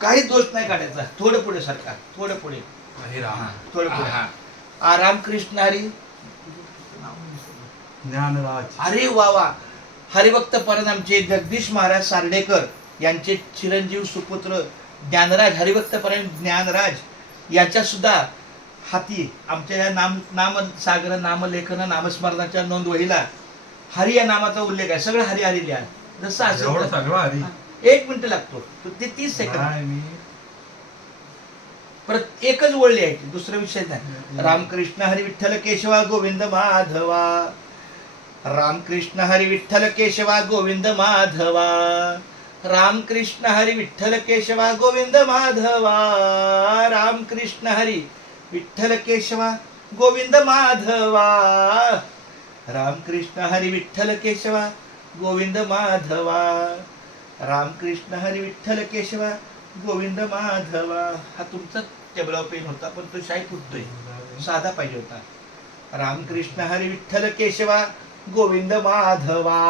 काही दोष नाही काढायचा. थोडं पुढे सरका, थोडं पुढे, थोडं पुढे. हा रामकृष्ण हरी ज्ञानराज. अरे वा वा. हरिभक्त परमहंसचे जगदीश महाराज सार्डेकर यांचे चिरंजीव सुपुत्र ज्ञानराज, हरिभक्त परम ज्ञानराज यांच्या सुद्धा हाती आमच्या या नामसागर, नामलेखन, नामस्मरणाच्या नोंद वहीला हरी या नामाचा उल्लेख आहे. सगळं हरी हरी लिहा जसं एवढं असेल. सगळं हरी. 1 मिनिट लागतो ते 30 सेकंद. नाही, मी परत एकच ओळ लिहायची, दुसरा विषय नाही. रामकृष्ण हरी विठ्ठल केशवा गोविंद माधवा, रामकृष्ण हरी विठ्ठल केशवा गोविंद माधवा, रामकृष्ण हरी विठ्ठल केशवा गोविंद माधवा, रामकृष्ण हरी विठ्ठल केशवा गोविंद माधवा, रामकृष्ण हरी विठ्ठल केशवा गोविंद माधवा, रामकृष्ण हरी विठ्ठल केशवा गोविंद माधवा. हा तुमचा टेबलावर पेन होता पण तो शाही फुटतोय, साधा पाहिजे होता. रामकृष्ण हरी विठ्ठल केशवा गोविंद माधवा,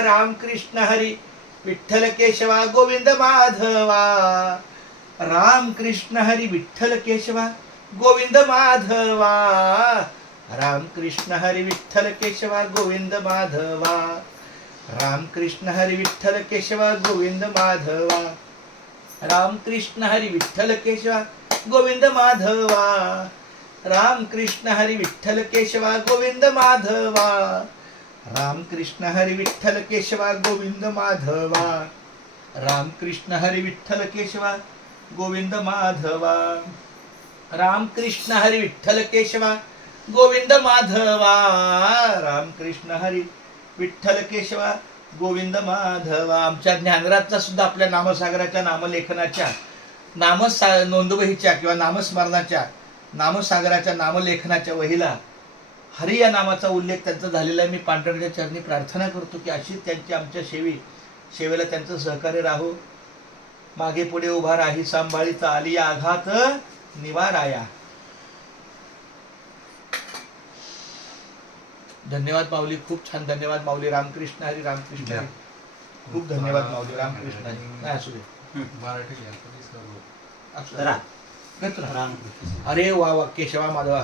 रामकृष्ण हरी विठ्ठल केशवा गोविंद माधवा, रामकृष्ण हरी विठ्ठल केशवा गोविंद माधवा, रामकृष्ण हरी विठ्ठल केशवा गोविंद माधवा, रामकृष्ण हरी विठ्ठल केशवा गोविंद माधवा, रामकृष्ण हरी विठ्ठल केशवा गोविंद माधवा, रामकृष्ण हरी विठ्ठल केशवा गोविंद माधवा, रामकृष्ण हरी विठ्ठल केशवा गोविंद माधवा, रामकृष्ण हरी विठ्ठल केशवा गोविंद माधवा, रामकृष्ण हरी विठ्ठल केशवा गोविंद माधवा, रामकृष्ण हरी विठ्ठल केशवा गोविंद माधवा. आमच्या ज्ञानराजचा सुद्धा आपल्या नामसागराच्या, नामलेखनाच्या, नोंदवहीच्या किंवा नामस्मरणाच्या, नामसागराच्या, नामलेखनाच्या वहीला हरी या नामाचा उल्लेख त्यांचा झालेला आहे. मी पांडुरंगाच्या चरणी प्रार्थना करतो की अशी त्यांची आमच्या सेवेला त्यांचं सहकार्य राहो. मागे पुढे उभा राही सांभाळीचा आली आघात निवाराया. धन्यवाद माऊली, खूप छान. धन्यवाद माऊली. रामकृष्ण हरी, रामकृष्ण हरी. खूप धन्यवाद माऊली. रामकृष्ण हरी. नाही असू दे, मराठी अरे वा वा. केशवा माधवा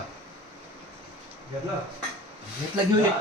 घेतला घेऊया.